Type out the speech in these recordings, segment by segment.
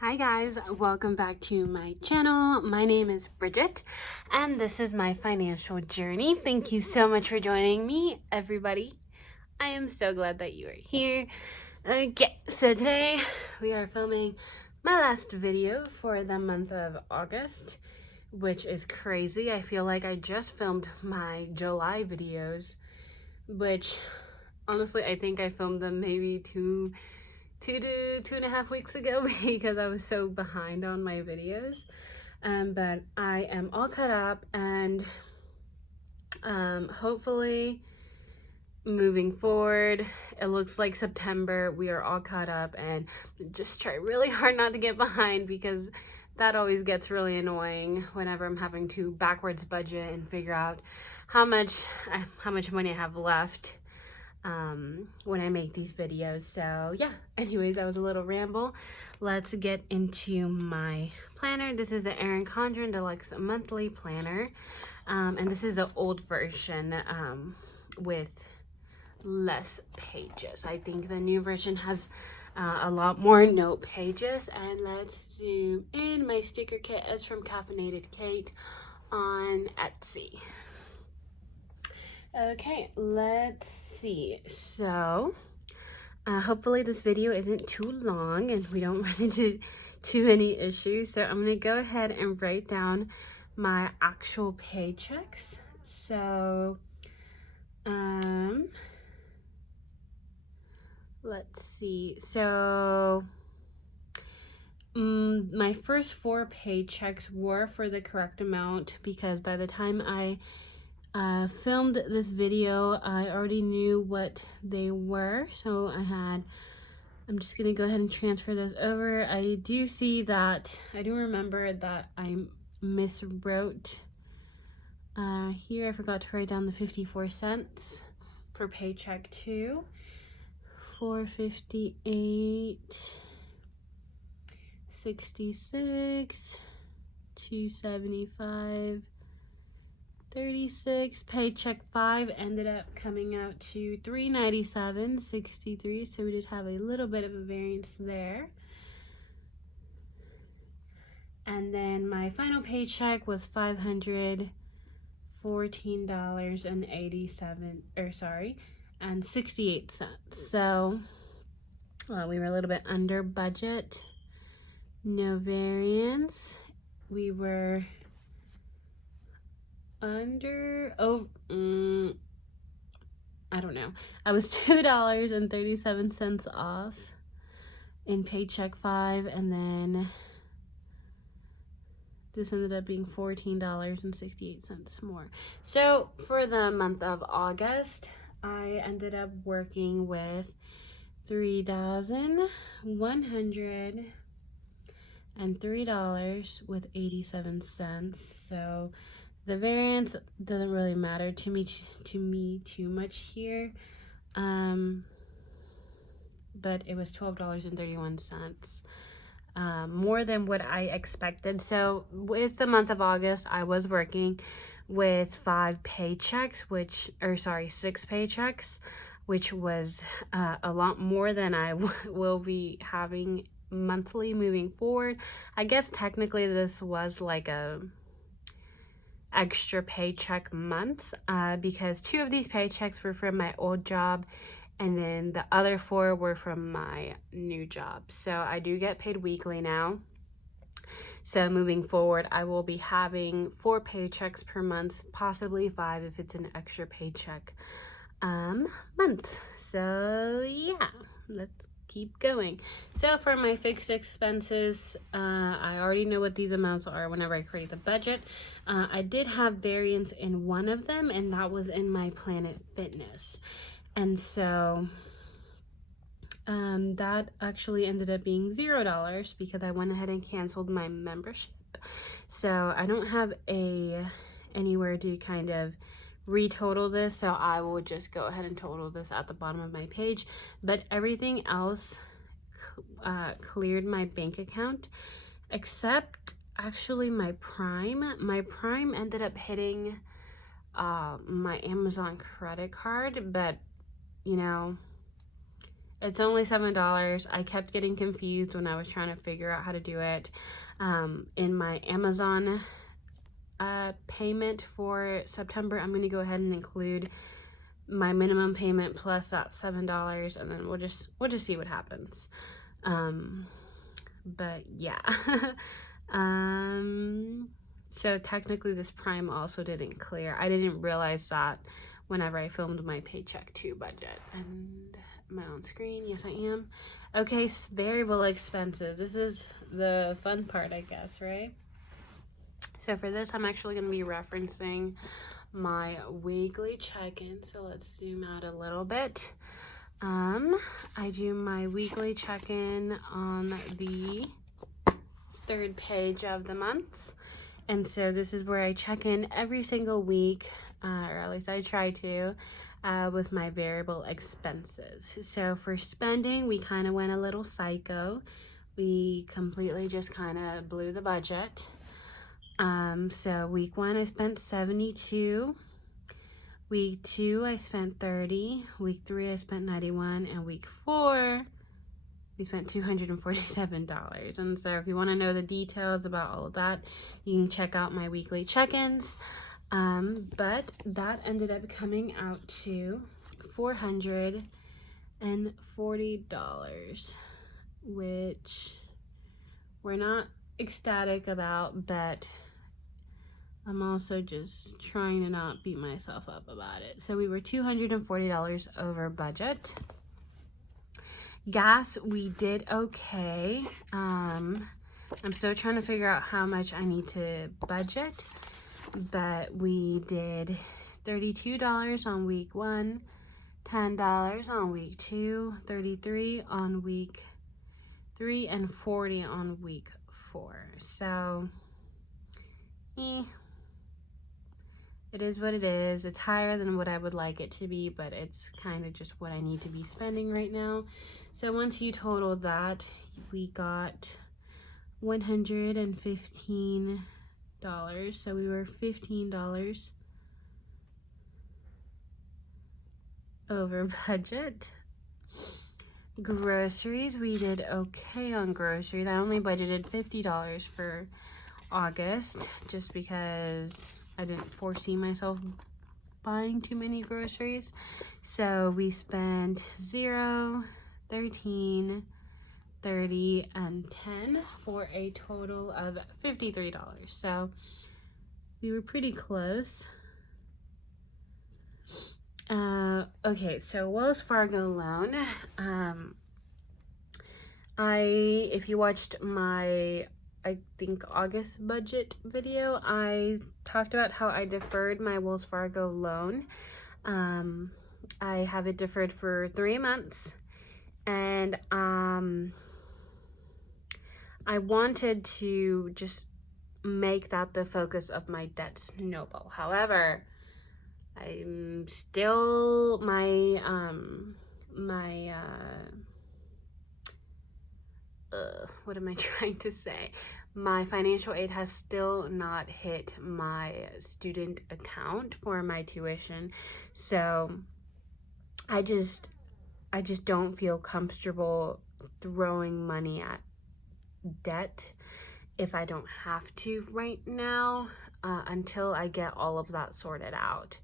Hi guys, welcome back to my channel. My name is Bridget and this is my financial journey. Thank you so much for joining me, everybody. I am so glad that you are here. Okay, so today we are filming my last video for the month of August, which is crazy. I feel like I just filmed my July videos, which honestly I think I filmed them maybe two to 2.5 weeks ago because I was so behind on my videos. But I am all caught up, and hopefully moving forward, it looks like September we are all caught up, and just try really hard not to get behind because that always gets really annoying whenever I'm having to backwards budget and figure out how much money I have left when I make these videos. So yeah, anyways, that was a little ramble. Let's get into my planner. This is the Erin Condren Deluxe Monthly Planner, and this is the old version with less pages. I think the new version has a lot more note pages. And let's zoom in. My sticker kit is from Caffeinated Kate on Etsy. Okay, let's see. So hopefully this video isn't too long and we don't run into too many issues. So I'm gonna go ahead and write down my actual paychecks. So let's see. So my first 4 paychecks were for the correct amount because by the time I filmed this video, I already knew what they were. So I'm just gonna go ahead and transfer those over. I do see that, I do remember that I miswrote here. I forgot to write down the 54 cents for paycheck 2. 458, 66, 275, 36. Paycheck 5 ended up coming out to 397.63, so we did have a little bit of a variance there. And then my final paycheck was $514.68 so we were a little bit under budget. No variance. We were under, I don't know. I was $2.37 off in paycheck 5, and then this ended up being $14.68 more. So for the month of August, I ended up working with $3,103.87. So the variance doesn't really matter to me too much here, but it was $12.31, more than what I expected. So with the month of August, I was working with 6 paychecks, which was a lot more than I will be having monthly moving forward. I guess technically this was like a extra paycheck month because 2 of these paychecks were from my old job, and then the other 4 were from my new job. So I do get paid weekly now. So moving forward, I will be having 4 paychecks per month, possibly 5 if it's an extra paycheck month. So yeah, let's keep going. So for my fixed expenses, I already know what these amounts are whenever I create the budget. I did have variance in one of them, and that was in my Planet Fitness. And so that actually ended up being $0 because I went ahead and canceled my membership. So I don't have anywhere to kind of retotal this, so I will just go ahead and total this at the bottom of my page. But everything else cleared my bank account except actually my Prime. My Prime ended up hitting my Amazon credit card, but you know, It's only $7. I kept getting confused when I was trying to figure out how to do it. In my Amazon payment for September, I'm going to go ahead and include my minimum payment plus that $7, and then we'll just see what happens. But yeah. So technically this Prime also didn't clear. I didn't realize that whenever I filmed my Paycheck 2 budget. And am I on screen? Yes, I am. Okay, variable expenses. This is the fun part, I guess, right? So for this, I'm actually going to be referencing my weekly check-in. So let's zoom out a little bit. I do my weekly check-in on the 3rd page of the month. And so this is where I check in every single week, or at least I try to, with my variable expenses. So for spending, we kind of went a little psycho. We completely just kind of blew the budget. So week 1, I spent 72. Week 2, I spent 30. Week 3, I spent 91. And week 4, we spent $247. And so if you want to know the details about all of that, you can check out my weekly check-ins. But that ended up coming out to $440, which we're not ecstatic about, but I'm also just trying to not beat myself up about it. So we were $240 over budget. Gas, we did okay. I'm still trying to figure out how much I need to budget, but we did $32 on week 1, $10 on week 2, $33 on week 3, and $40 on week 4. So, it is what it is. It's higher than what I would like it to be, but it's kind of just what I need to be spending right now. So once you total that, we got $115. So we were $15 over budget. Groceries, we did okay on groceries. I only budgeted $50 for August just because I didn't foresee myself buying too many groceries. So we spent 0, 13, 30, and 10 for a total of $53. So we were pretty close. Okay, so Wells Fargo loan. If you watched my, I think, August budget video, I talked about how I deferred my Wells Fargo loan. I have it deferred for 3 months, and I wanted to just make that the focus of my debt snowball. However, I'm still, what am I trying to say? My financial aid has still not hit my student account for my tuition. So I just don't feel comfortable throwing money at debt if I don't have to right now, until I get all of that sorted out.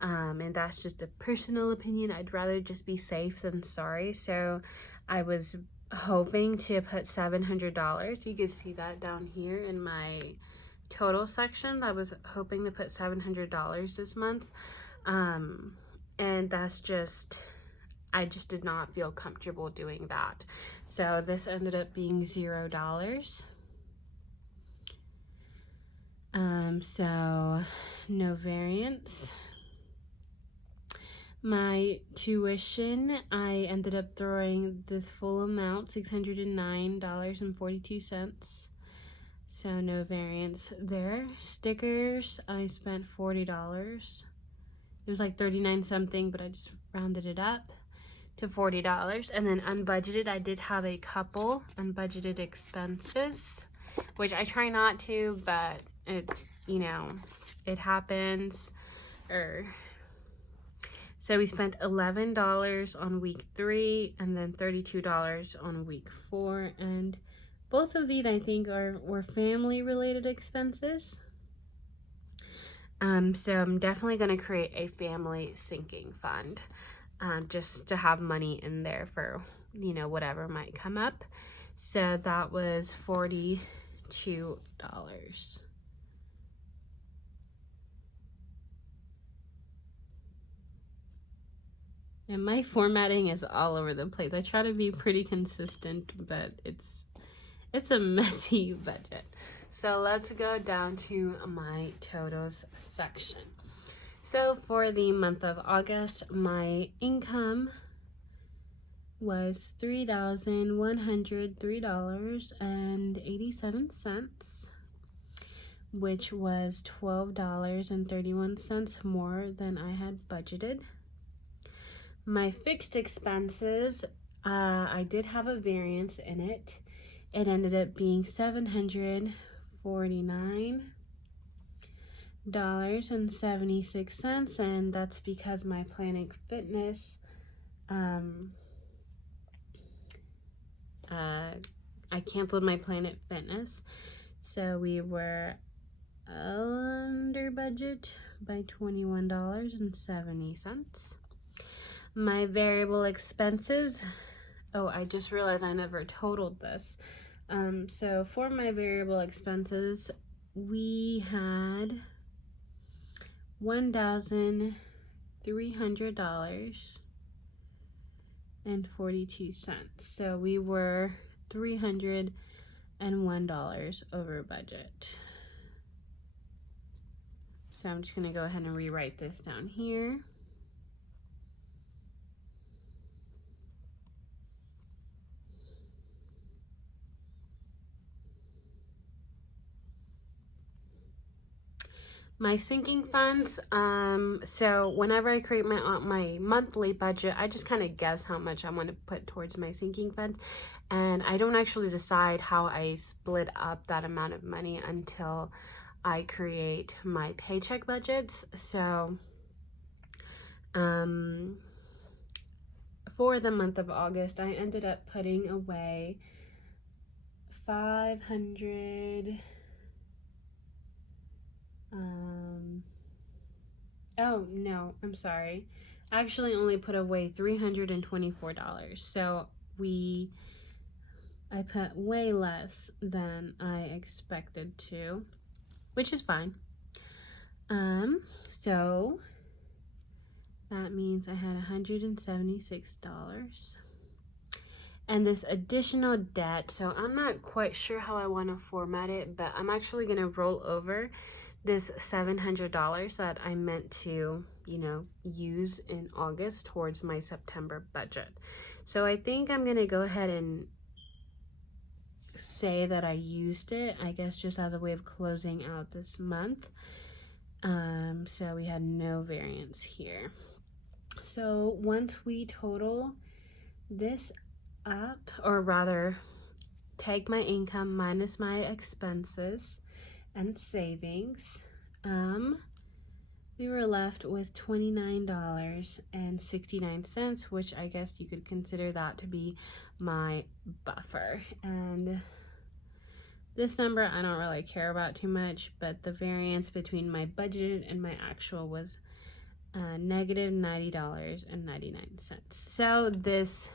And that's just a personal opinion. I'd rather just be safe than sorry. So I was hoping to put $700. You can see that down here in my total section. I was hoping to put $700 this month. And that's just, I just did not feel comfortable doing that. So this ended up being $0. So no variance. My tuition, I ended up throwing this full amount, $609.42. So no variance there. Stickers, I spent $40. It was like 39 something, but I just rounded it up to $40. And then unbudgeted, I did have a couple unbudgeted expenses, which I try not to, but it, you know, it happens. So we spent $11 on week 3 and then $32 on week 4. And both of these, I think, were family-related expenses. So I'm definitely going to create a family sinking fund, just to have money in there for, you know, whatever might come up. So that was $42. And my formatting is all over the place. I try to be pretty consistent, but it's a messy budget. So let's go down to my totals section. So for the month of August, my income was $3,103.87, which was $12.31 more than I had budgeted. My fixed expenses, I did have a variance in it. It ended up being $749.76, and that's because my Planet Fitness, I canceled my Planet Fitness, so we were under budget by $21.70. My variable expenses, oh, I just realized I never totaled this. So for my variable expenses, we had $1,300.42. So we were $301 over budget. So I'm just going to go ahead and rewrite this down here. My sinking funds, so whenever I create my monthly budget, I just kind of guess how much I want to put towards my sinking funds, and I don't actually decide how I split up that amount of money until I create my paycheck budgets. So for the month of August, I ended up putting away $500. Oh no, I'm sorry. I actually only put away $324. So I put way less than I expected to, which is fine. So that means I had $176. And this additional debt, so I'm not quite sure how I want to format it, but I'm actually going to roll over this $700 that I meant to, you know, use in August towards my September budget. So I think I'm going to go ahead and say that I used it, I guess, just as a way of closing out this month. So we had no variance here. So once we total this up, or rather take my income minus my expenses and savings, we were left with $29.69, which I guess you could consider that to be my buffer. And this number I don't really care about too much, but the variance between my budget and my actual was negative $90.99. So this,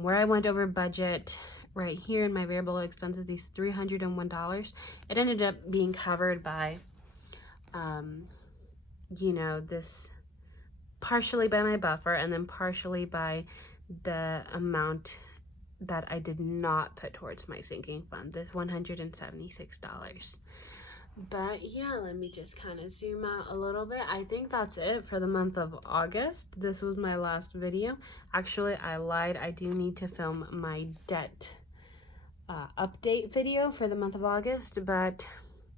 where I went over budget right here in my variable expenses, these $301, it ended up being covered by, you know, this partially by my buffer and then partially by the amount that I did not put towards my sinking fund, this $176. But yeah, let me just kind of zoom out a little bit. I think that's it for the month of August. This was my last video. Actually, I lied. I do need to film my debt update video for the month of August. But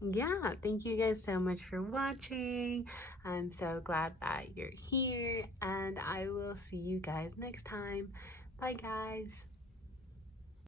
yeah, thank you guys so much for watching. I'm so glad that you're here, and I will see you guys next time. Bye, guys.